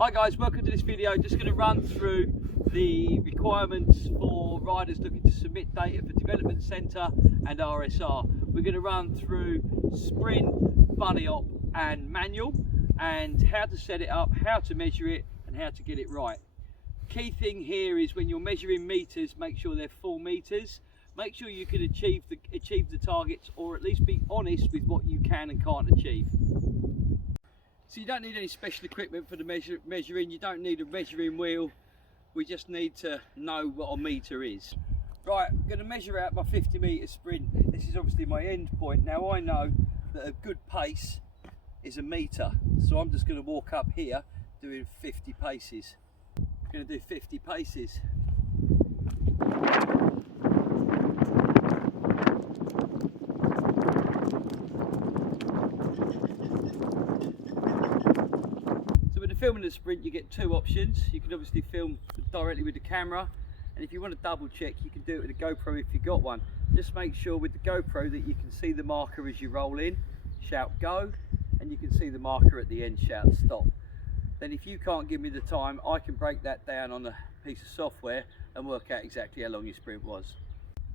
Hi guys, welcome to this video. Just going to run through the requirements for riders looking to submit data for Development Centre and RSR. We're going to run through sprint, bunny hop and manual, and how to set it up, how to measure it and how to get it right. Key thing here is when you're measuring meters, make sure they're full meters. Make sure you can achieve the targets, or at least be honest with what you can and can't achieve. So you don't need any special equipment for the measuring, you don't need a measuring wheel, we just need to know what a metre is. Right, I'm going to measure out my 50 metre sprint. This is obviously my end point. Now I know that a good pace is a metre, so I'm just going to walk up here doing 50 paces. I'm going to do 50 paces. Filming the sprint, you get two options. You can obviously film directly with the camera, and if you want to double check, you can do it with a GoPro if you've got one. Just make sure with the GoPro that you can see the marker as you roll in, shout go, and you can see the marker at the end, shout stop. Then if you can't give me the time, I can break that down on a piece of software and work out exactly how long your sprint was.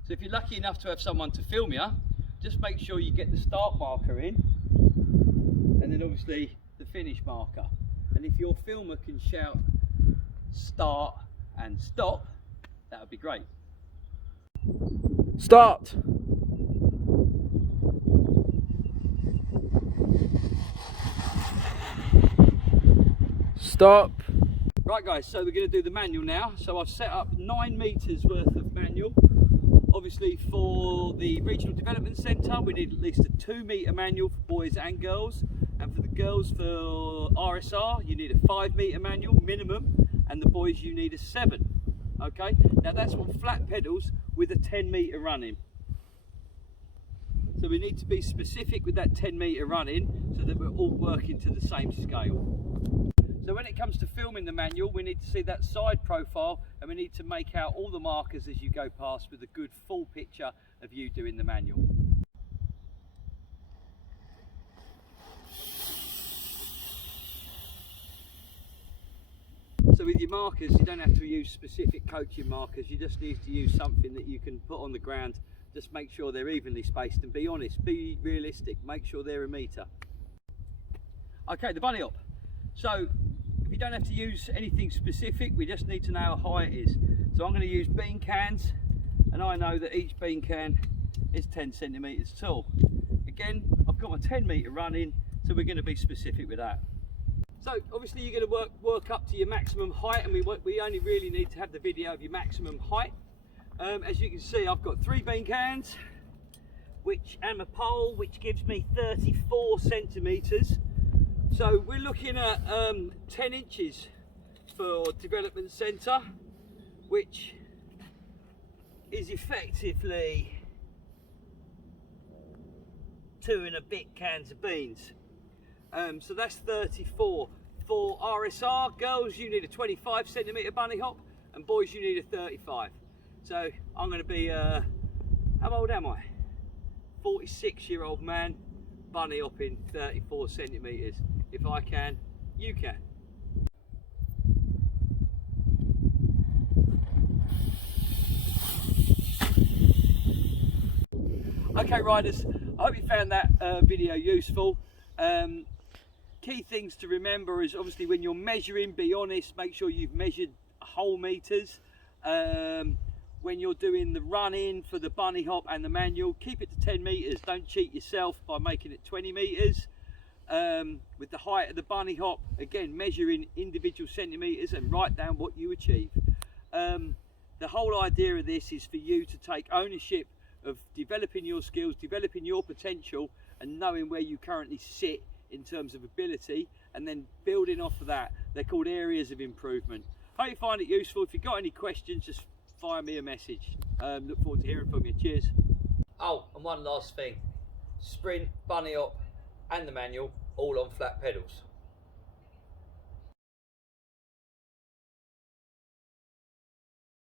So if you're lucky enough to have someone to film you, just make sure you get the start marker in, and then obviously the finish marker. And if your filmer can shout start and stop, that would be great. Start! Stop! Right guys, so we're going to do the manual now. So I've set up 9 metres worth of manual. Obviously for the Regional Development Centre we need at least a 2 metre manual for boys and girls. And for the girls, for RSR, you need a 5 metre manual minimum, and the boys you need a 7. Okay, now that's on flat pedals with a 10 metre running. So we need to be specific with that 10 metre running so that we're all working to the same scale. So when it comes to filming the manual, we need to see that side profile, and we need to make out all the markers as you go past with a good full picture of you doing the manual. So with your markers, you don't have to use specific coaching markers, you just need to use something that you can put on the ground. Just make sure they're evenly spaced and be honest, be realistic, make sure they're a metre. Okay, the bunny hop. So if you don't have to use anything specific, we just need to know how high it is. So I'm going to use bean cans, and I know that each bean can is 10 centimetres tall. Again, I've got my 10 metre run in, so we're going to be specific with that. So obviously you're going to work up to your maximum height, and we only really need to have the video of your maximum height. As you can see, I've got 3 bean cans, and a pole, which gives me 34 centimetres. So we're looking at 10 inches for Development Centre, which is effectively 2 and a bit cans of beans. So that's 34. For RSR, girls you need a 25 centimetre bunny hop, and boys you need a 35. So I'm going to be, how old am I? 46-year-old man, bunny hopping 34 centimetres. If I can, you can. Okay riders, I hope you found that video useful. Key things to remember is obviously when you're measuring, be honest, make sure you've measured whole meters. When you're doing the run-in for the bunny hop and the manual, keep it to 10 meters. Don't cheat yourself by making it 20 meters. With the height of the bunny hop, again, measure in individual centimeters and write down what you achieve. The whole idea of this is for you to take ownership of developing your skills, developing your potential, and knowing where you currently sit in terms of ability, and then building off of that. They're called areas of improvement. Hope you find it useful. If you've got any questions, just fire me a message. Look forward to hearing from you. Cheers. Oh, and one last thing. Sprint, bunny hop and the manual all on flat pedals.